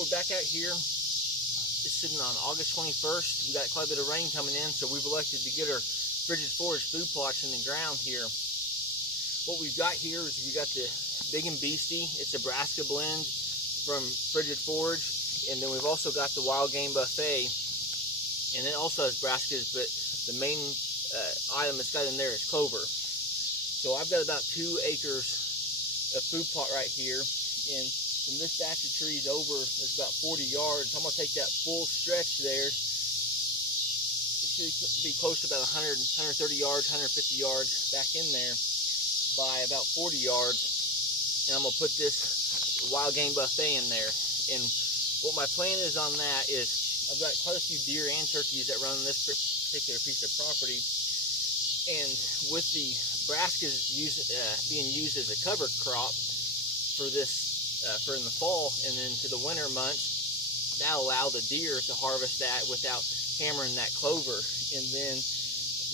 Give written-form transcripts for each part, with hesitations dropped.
we're back out here. It's sitting on August 21st. We got quite a bit of rain coming in, so we've elected to get our Frigid Forage food plots in the ground here. What we've got here is we got the Big and Beasty. It's a Brassica blend from Frigid Forage, and then we've also got the Wild Game Buffet, and it also has brassicas, but the main item it's got in there is clover. So I've got about 2 acres of food plot right here, and from this batch of trees over, there's about 40 yards. I'm going to take that full stretch there. It should be close to about 100, 130 yards, 150 yards back in there by about 40 yards. And I'm going to put this Wild Game Buffet in there. And what my plan is on that is I've got quite a few deer and turkeys that run this particular piece of property. And with the brassicas being used as a cover crop for this for in the fall and into the winter months, that'll allow the deer to harvest that without hammering that clover. And then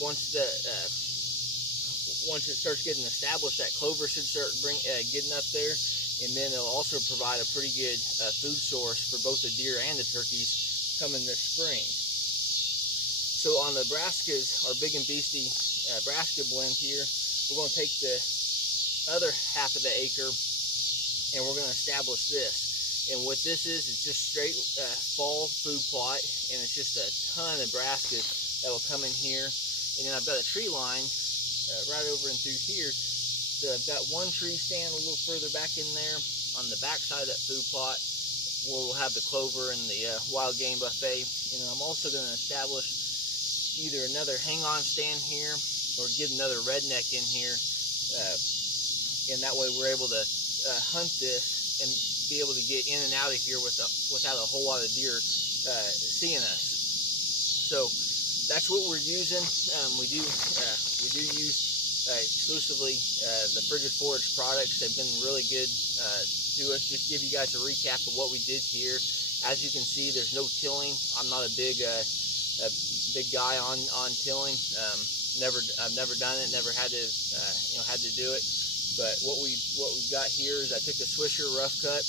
once it starts getting established, that clover should start getting up there, and then it'll also provide a pretty good food source for both the deer and the turkeys coming this spring. So on the brassicas, our Big and Beasty brassica blend here, we're going to take the other half of the acre and we're going to establish this. And what this is, it's just straight fall food plot, and it's just a ton of brassicas that will come in here. And then I've got a tree line right over and through here. So I've got one tree stand a little further back in there on the back side of that food plot where we'll have the clover and the Wild Game Buffet. And then I'm also going to establish either another hang-on stand here or get another redneck in here. And that way we're able to hunt this and be able to get in and out of here without a whole lot of deer seeing us. So that's what we're using. We do use exclusively the Frigid Forage products. They've been really good to us. Just give you guys a recap of what we did here. As you can see, there's no tilling. I'm not a big guy on tilling. I've never done it. Never had to had to do it. But what we've got here is I took a Swisher rough cut,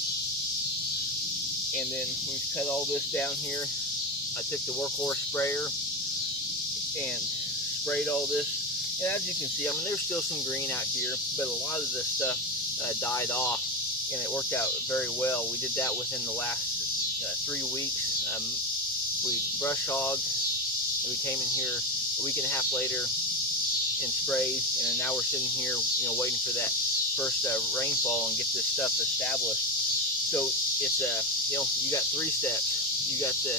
and then we've cut all this down here. I took the workhorse sprayer and sprayed all this. And as you can see, I mean, there's still some green out here, but a lot of this stuff died off, and it worked out very well. We did that within the last 3 weeks. We brush hogged, and we came in here a week and a half later and sprayed, and now we're sitting here, waiting for that first rainfall and get this stuff established. So it's you got 3 steps. You got the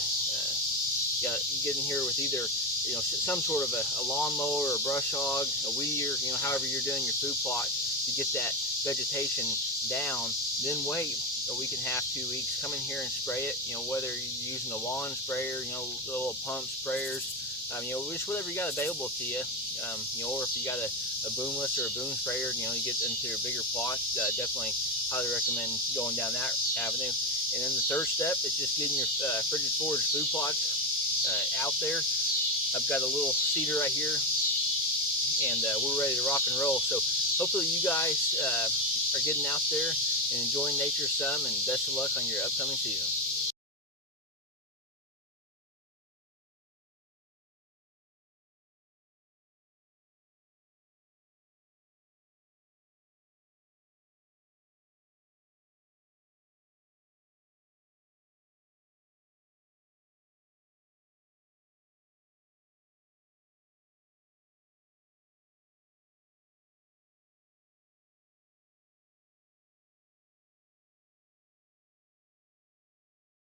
you get in here with either some sort of a lawnmower or a brush hog, a weed eater, however you're doing your food plot to get that vegetation down. Then wait a week and a half, 2 weeks. Come in here and spray it. Whether you're using a lawn sprayer, little pump sprayers, just whatever you got available to you. Or if you got a boomless or a boom sprayer, you get into your bigger plots, definitely highly recommend going down that avenue. And then the third step is just getting your Frigid Forage food plots out there. I've got a little cedar right here, and we're ready to rock and roll. So hopefully you guys are getting out there and enjoying nature some, and best of luck on your upcoming season.